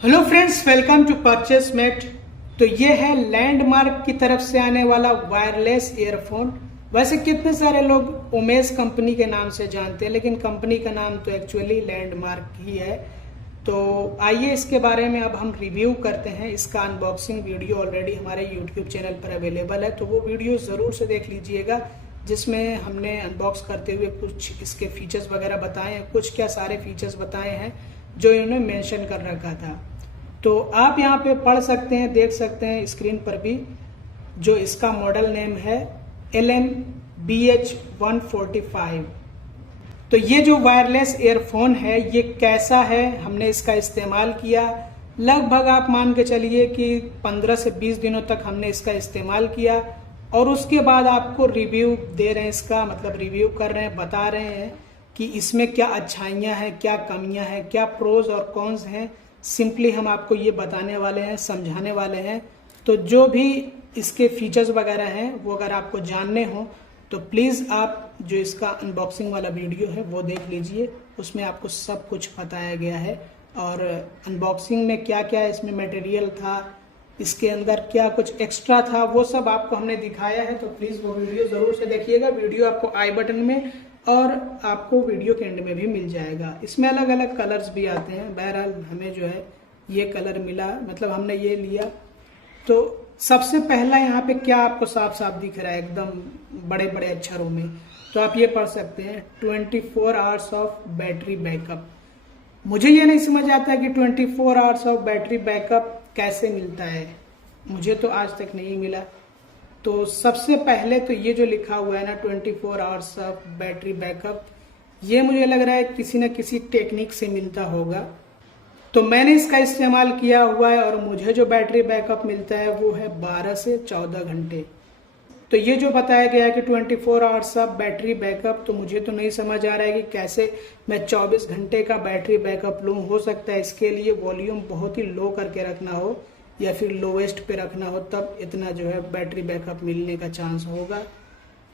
Hello friends, welcome to purchase mate. तो ये है लैंडमार्क की तरफ से आने वाला वायरलेस ईयरफोन। वैसे कितने सारे लोग उमेश कंपनी के नाम से जानते हैं, लेकिन कंपनी का नाम तो एक्चुअली लैंडमार्क ही है। तो आइए इसके बारे में अब हम रिव्यू करते हैं। इसका अनबॉक्सिंग वीडियो ऑलरेडी हमारे यूट्यूब चैनल पर अवेलेबल है, तो वो वीडियो ज़रूर से देख लीजिएगा, जिसमें हमने अनबॉक्स करते हुए कुछ इसके फीचर्स वगैरह बताए हैं, कुछ क्या सारे फीचर्स बताए हैं जो इन्होंने मेंशन कर रखा था। तो आप यहाँ पे पढ़ सकते हैं, देख सकते हैं स्क्रीन पर भी, जो इसका मॉडल नेम है LM-BH145। तो ये जो वायरलेस ईयरफोन है ये कैसा है, हमने इसका इस्तेमाल किया। लगभग आप मान के चलिए कि 15 से 20 दिनों तक हमने इसका इस्तेमाल किया, और उसके बाद आपको रिव्यू दे रहे हैं इसका, मतलब रिव्यू कर रहे हैं, बता रहे हैं कि इसमें क्या अच्छाइयाँ हैं, क्या कमियाँ हैं, क्या प्रोज और कॉन्स हैं। सिंपली हम आपको ये बताने वाले हैं, समझाने वाले हैं। तो जो भी इसके फीचर्स वगैरह हैं वो अगर आपको जानने हो तो प्लीज़ आप जो इसका अनबॉक्सिंग वाला वीडियो है वो देख लीजिए, उसमें आपको सब कुछ बताया गया है। और अनबॉक्सिंग में क्या क्या इसमें मटेरियल था, इसके अंदर क्या कुछ एक्स्ट्रा था, वो सब आपको हमने दिखाया है। तो प्लीज़ वो वीडियो ज़रूर से देखिएगा। वीडियो आपको आई बटन में और आपको वीडियो के एंड में भी मिल जाएगा। इसमें अलग अलग कलर्स भी आते हैं। बहरहाल हमें जो है ये कलर मिला, मतलब हमने ये लिया। तो सबसे पहला यहाँ पे क्या आपको साफ साफ दिख रहा है एकदम बड़े बड़े अक्षरों में, तो आप ये पढ़ सकते हैं 24 आवर्स ऑफ बैटरी बैकअप। मुझे ये नहीं समझ आता है कि 24 आवर्स ऑफ बैटरी बैकअप कैसे मिलता है, मुझे तो आज तक नहीं मिला। तो सबसे पहले तो ये जो लिखा हुआ है ना 24 आवर्स ऑफ बैटरी बैकअप, ये मुझे लग रहा है किसी न किसी टेक्निक से मिलता होगा। तो मैंने इसका इस्तेमाल किया हुआ है और मुझे जो बैटरी बैकअप मिलता है वो है 12 से 14 घंटे। तो ये जो बताया गया है कि 24 आवर्स ऑफ बैटरी बैकअप, तो मुझे तो नहीं समझ आ रहा है कि कैसे मैं 24 घंटे का बैटरी बैकअप लूँ। हो सकता है इसके लिए वॉल्यूम बहुत ही लो करके रखना हो या फिर लोवेस्ट पे रखना हो, तब इतना जो है बैटरी बैकअप मिलने का चांस होगा।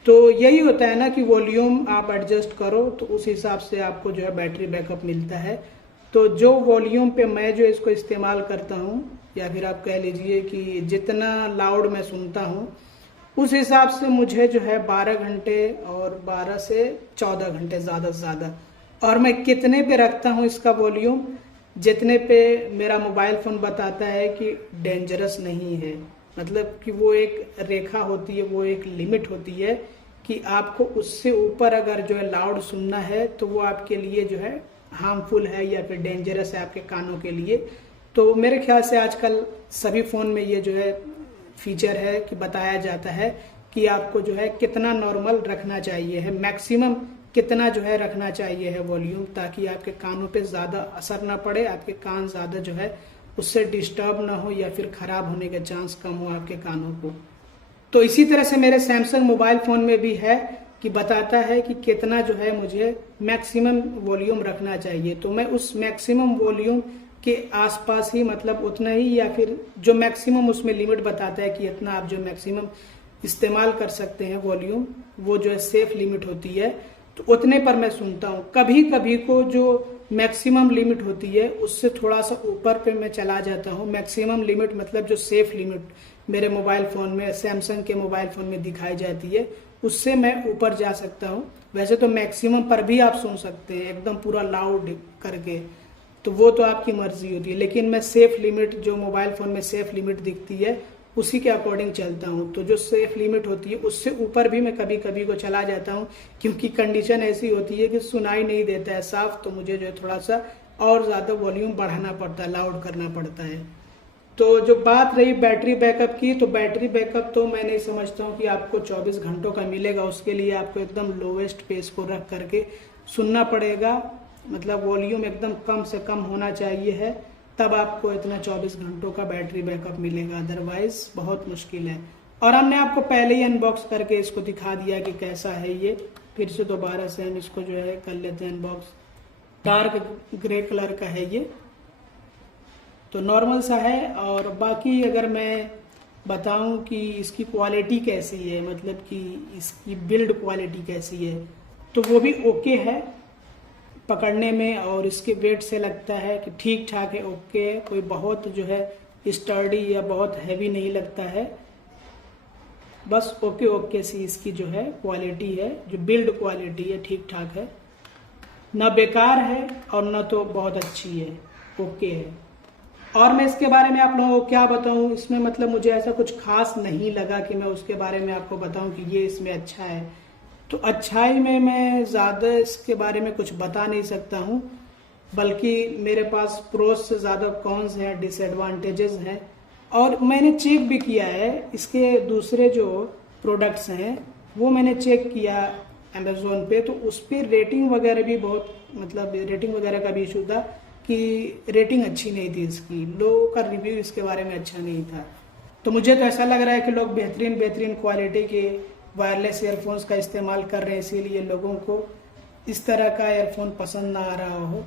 तो यही होता है ना कि वॉल्यूम आप एडजस्ट करो तो उस हिसाब से आपको जो है बैटरी बैकअप मिलता है। तो जो वॉल्यूम पे मैं जो इसको इस्तेमाल करता हूँ, या फिर आप कह लीजिए कि जितना लाउड मैं सुनता हूँ, उस हिसाब से मुझे जो है 12 घंटे और 12 से 14 घंटे ज़्यादा से ज़्यादा। और मैं कितने पे रखता हूँ इसका वॉल्यूम, जितने पे मेरा मोबाइल फ़ोन बताता है कि डेंजरस नहीं है। मतलब कि वो एक रेखा होती है, वो एक लिमिट होती है कि आपको उससे ऊपर अगर जो है लाउड सुनना है तो वो आपके लिए जो है हार्मफुल है या फिर डेंजरस है आपके कानों के लिए। तो मेरे ख्याल से आजकल सभी फ़ोन में ये जो है फीचर है कि बताया जाता है कि आपको जो है कितना नॉर्मल रखना चाहिए है, मैक्सिमम कितना जो है रखना चाहिए है वॉल्यूम, ताकि आपके कानों पे ज़्यादा असर ना पड़े, आपके कान ज़्यादा जो है उससे डिस्टर्ब ना हो या फिर ख़राब होने का चांस कम हो आपके कानों को। तो इसी तरह से मेरे सैमसंग मोबाइल फ़ोन में भी है कि बताता है कि कितना जो है मुझे मैक्सिमम वॉल्यूम रखना चाहिए। तो मैं उस मैक्सिमम वॉल्यूम के आसपास ही, मतलब उतना ही, या फिर जो मैक्सिमम उसमें लिमिट बताता है कि इतना आप जो मैक्सिमम इस्तेमाल कर सकते हैं वॉल्यूम, वो जो है सेफ लिमिट होती है, तो उतने पर मैं सुनता हूँ। कभी कभी को जो मैक्सिमम लिमिट होती है उससे थोड़ा सा ऊपर पे मैं चला जाता हूँ। मैक्सिमम लिमिट मतलब जो सेफ लिमिट मेरे मोबाइल फ़ोन में, सैमसंग के मोबाइल फ़ोन में दिखाई जाती है, उससे मैं ऊपर जा सकता हूँ। वैसे तो मैक्सिमम पर भी आप सुन सकते हैं एकदम पूरा लाउड करके, तो वो तो आपकी मर्जी होती है। लेकिन मैं सेफ लिमिट, जो मोबाइल फ़ोन में सेफ लिमिट दिखती है, उसी के अकॉर्डिंग चलता हूँ। तो जो सेफ लिमिट होती है उससे ऊपर भी मैं कभी कभी को चला जाता हूँ, क्योंकि कंडीशन ऐसी होती है कि सुनाई नहीं देता है साफ, तो मुझे जो है थोड़ा सा और ज़्यादा वॉल्यूम बढ़ाना पड़ता है, लाउड करना पड़ता है। तो जो बात रही बैटरी बैकअप की, तो बैटरी बैकअप तो मैं नहीं समझता हूँ कि आपको 24 घंटों का मिलेगा। उसके लिए आपको एकदम लोवेस्ट पे इसको रख करके सुनना पड़ेगा, मतलब वॉल्यूम एकदम कम से कम होना चाहिए है, तब आपको इतना 24 घंटों का बैटरी बैकअप मिलेगा, अदरवाइज बहुत मुश्किल है। और हमने आपको पहले ही अनबॉक्स करके इसको दिखा दिया कि कैसा है ये। फिर से दोबारा से हम इसको जो है कर लेते हैं अनबॉक्स। डार्क ग्रे कलर का है ये, तो नॉर्मल सा है। और बाकी अगर मैं बताऊं कि इसकी क्वालिटी कैसी है, मतलब कि इसकी बिल्ड क्वालिटी कैसी है, तो वो भी ओके है। पकड़ने में और इसके वेट से लगता है कि ठीक ठाक है, ओके है, कोई बहुत जो है स्टर्डी या बहुत हैवी नहीं लगता है, बस ओके ओके सी इसकी जो है क्वालिटी है, जो बिल्ड क्वालिटी है ठीक ठाक है, ना बेकार है और ना तो बहुत अच्छी है, ओके है। और मैं इसके बारे में आप लोगों को क्या बताऊं, इसमें मतलब मुझे ऐसा कुछ खास नहीं लगा कि मैं उसके बारे में आपको बताऊं कि ये इसमें अच्छा है। तो अच्छाई में मैं ज़्यादा इसके बारे में कुछ बता नहीं सकता हूं, बल्कि मेरे पास प्रोस से ज़्यादा कॉन्स हैं, डिसएडवांटेजेस हैं। और मैंने चेक भी किया है इसके दूसरे जो प्रोडक्ट्स हैं वो मैंने चेक किया अमेज़ोन पे, तो उस पर रेटिंग वगैरह भी बहुत, मतलब रेटिंग वगैरह का भी इशू था कि रेटिंग अच्छी नहीं थी इसकी, लोगों का रिव्यू इसके बारे में अच्छा नहीं था। तो मुझे तो ऐसा लग रहा है कि लोग बेहतरीन क्वालिटी के वायरलेस ईयरफोन्स का इस्तेमाल कर रहे हैं, इसीलिए लोगों को इस तरह का ईयरफोन पसंद ना आ रहा हो।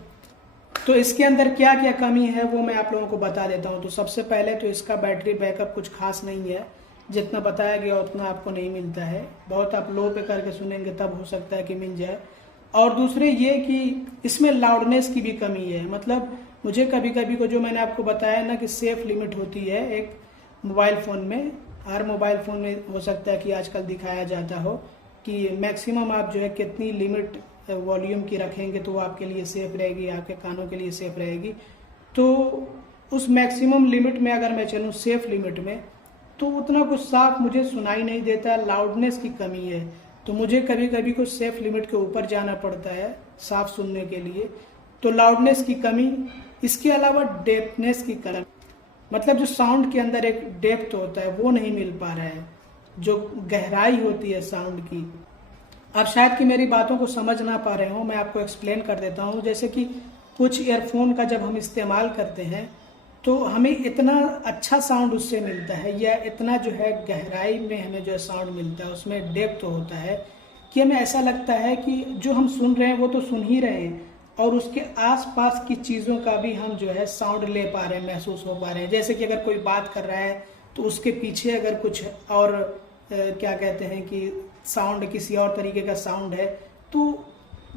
तो इसके अंदर क्या क्या कमी है वो मैं आप लोगों को बता देता हूँ। तो सबसे पहले तो इसका बैटरी बैकअप कुछ खास नहीं है, जितना बताया गया उतना आपको नहीं मिलता है, बहुत आप लो पे करके सुनेंगे तब हो सकता है कि मिल जाए। और दूसरे ये कि इसमें लाउडनेस की भी कमी है, मतलब मुझे कभी कभी को जो मैंने आपको बताया ना कि सेफ लिमिट होती है एक मोबाइल फ़ोन में, हर मोबाइल फ़ोन में हो सकता है कि आजकल दिखाया जाता हो कि मैक्सिमम आप जो है कितनी लिमिट वॉल्यूम की रखेंगे तो वो आपके लिए सेफ रहेगी, आपके कानों के लिए सेफ रहेगी। तो उस मैक्सिमम लिमिट में अगर मैं चलूँ सेफ लिमिट में तो उतना कुछ साफ मुझे सुनाई नहीं देता, लाउडनेस की कमी है। तो मुझे कभी कभी कुछ सेफ लिमिट के ऊपर जाना पड़ता है साफ सुनने के लिए, तो लाउडनेस की कमी। इसके अलावा डेप्थनेस की कमी, मतलब जो साउंड के अंदर एक डेप्थ होता है वो नहीं मिल पा रहा है, जो गहराई होती है साउंड की। आप शायद कि मेरी बातों को समझ ना पा रहे हो, मैं आपको एक्सप्लेन कर देता हूँ। जैसे कि कुछ ईयरफोन का जब हम इस्तेमाल करते हैं तो हमें इतना अच्छा साउंड उससे मिलता है, या इतना जो है गहराई में हमें जो है साउंड मिलता है, उसमें डेप्थ होता है कि हमें ऐसा लगता है कि जो हम सुन रहे हैं वो तो सुन ही रहे हैं और उसके आसपास की चीज़ों का भी हम जो है साउंड ले पा रहे हैं, महसूस हो पा रहे हैं। जैसे कि अगर कोई बात कर रहा है तो उसके पीछे अगर कुछ और क्या कहते हैं कि साउंड किसी और तरीके का साउंड है, तो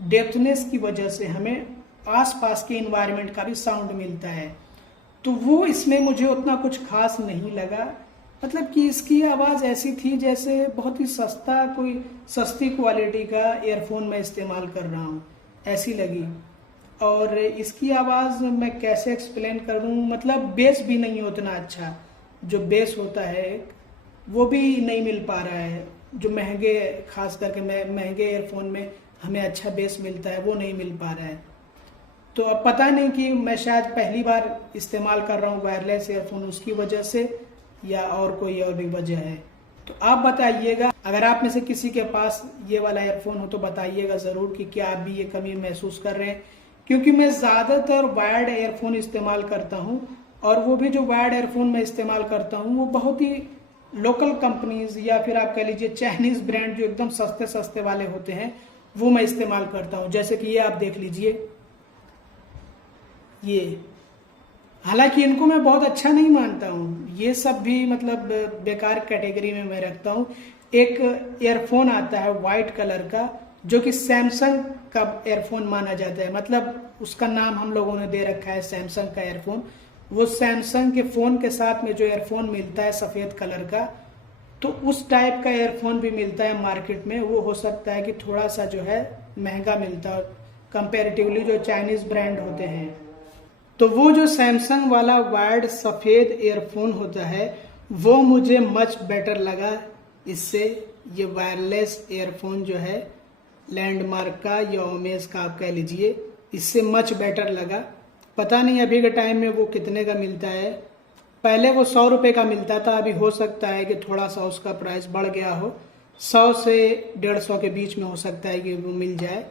डेप्थनेस की वजह से हमें आसपास के इन्वायरमेंट का भी साउंड मिलता है। तो वो इसमें मुझे उतना कुछ खास नहीं लगा, मतलब कि इसकी आवाज़ ऐसी थी जैसे बहुत ही सस्ता, कोई सस्ती क्वालिटी का ईयरफोन मैं इस्तेमाल कर रहा हूँ, ऐसी लगी। और इसकी आवाज़ मैं कैसे एक्सप्लेन करूँ, मतलब बेस भी नहीं उतना अच्छा, जो बेस होता है वो भी नहीं मिल पा रहा है, जो महंगे, खास करके महंगे ईयरफोन में हमें अच्छा बेस मिलता है वो नहीं मिल पा रहा है। तो अब पता नहीं कि मैं शायद पहली बार इस्तेमाल कर रहा हूँ वायरलेस ईयरफोन, उसकी वजह से या और कोई और भी वजह है। तो आप बताइएगा, अगर आप में से किसी के पास ये वाला ईयरफोन हो तो बताइएगा ज़रूर कि क्या आप भी ये कमी महसूस कर रहे हैं, क्योंकि मैं ज़्यादातर वायर्ड ईयरफोन इस्तेमाल करता हूँ, और वो भी जो वायर्ड ईयरफोन मैं इस्तेमाल करता हूँ वो बहुत ही लोकल कंपनीज या फिर आप कह लीजिए चाइनीज़ ब्रांड जो एकदम सस्ते सस्ते वाले होते हैं वो मैं इस्तेमाल करता हूँ। जैसे कि ये आप देख लीजिए, ये हालांकि इनको मैं बहुत अच्छा नहीं मानता हूँ, ये सब भी मतलब बेकार कैटेगरी में मैं रखता हूँ। एक ईयरफोन आता है वाइट कलर का जो कि सैमसंग का ईयरफोन माना जाता है, मतलब उसका नाम हम लोगों ने दे रखा है सैमसंग का ईयरफोन। वो सैमसंग के फ़ोन के साथ में जो ईयरफोन मिलता है सफ़ेद कलर का, तो उस टाइप का ईयरफोन भी मिलता है मार्केट में। वो हो सकता है कि थोड़ा सा जो है महंगा मिलता है कंपैरेटिवली जो चाइनीज़ ब्रांड होते हैं। तो वो जो सैमसंग वाला वायर्ड सफ़ेद ईयरफोन होता है वो मुझे मच बेटर लगा इससे। ये वायरलेस ईयरफोन जो है लैंडमार्क का या ओमेस का आप कह लीजिए, इससे मच बेटर लगा। पता नहीं अभी के टाइम में वो कितने का मिलता है, पहले वो 100 रुपये का मिलता था, अभी हो सकता है कि थोड़ा सा उसका प्राइस बढ़ गया हो, 100 से 150 के बीच में हो सकता है कि वो मिल जाए।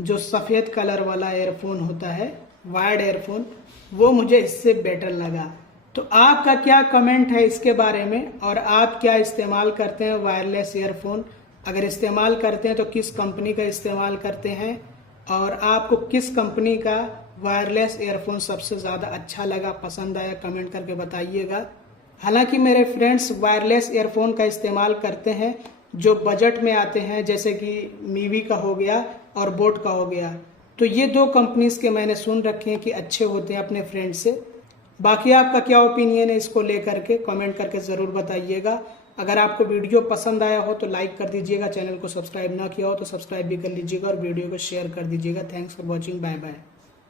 जो सफ़ेद कलर वाला ईयरफोन होता है वायर्ड ईयरफोन, वो मुझे इससे बेटर लगा। तो आपका क्या कमेंट है इसके बारे में, और आप क्या इस्तेमाल करते हैं वायरलेस ईयरफोन? अगर इस्तेमाल करते हैं तो किस कंपनी का इस्तेमाल करते हैं, और आपको किस कंपनी का वायरलेस ईयरफोन सबसे ज़्यादा अच्छा लगा, पसंद आया, कमेंट करके बताइएगा। हालांकि मेरे फ्रेंड्स वायरलेस ईयरफोन का इस्तेमाल करते हैं जो बजट में आते हैं, जैसे कि मीवी का हो गया और बोट का हो गया। तो ये 2 कंपनीज के मैंने सुन रखे हैं कि अच्छे होते हैं अपने फ्रेंड से। बाकी आपका क्या ओपिनियन है इसको लेकर के कमेंट करके ज़रूर बताइएगा। अगर आपको वीडियो पसंद आया हो तो लाइक कर दीजिएगा, चैनल को सब्सक्राइब ना किया हो तो सब्सक्राइब भी कर लीजिएगा और वीडियो को शेयर कर दीजिएगा। Thanks for watching, bye bye.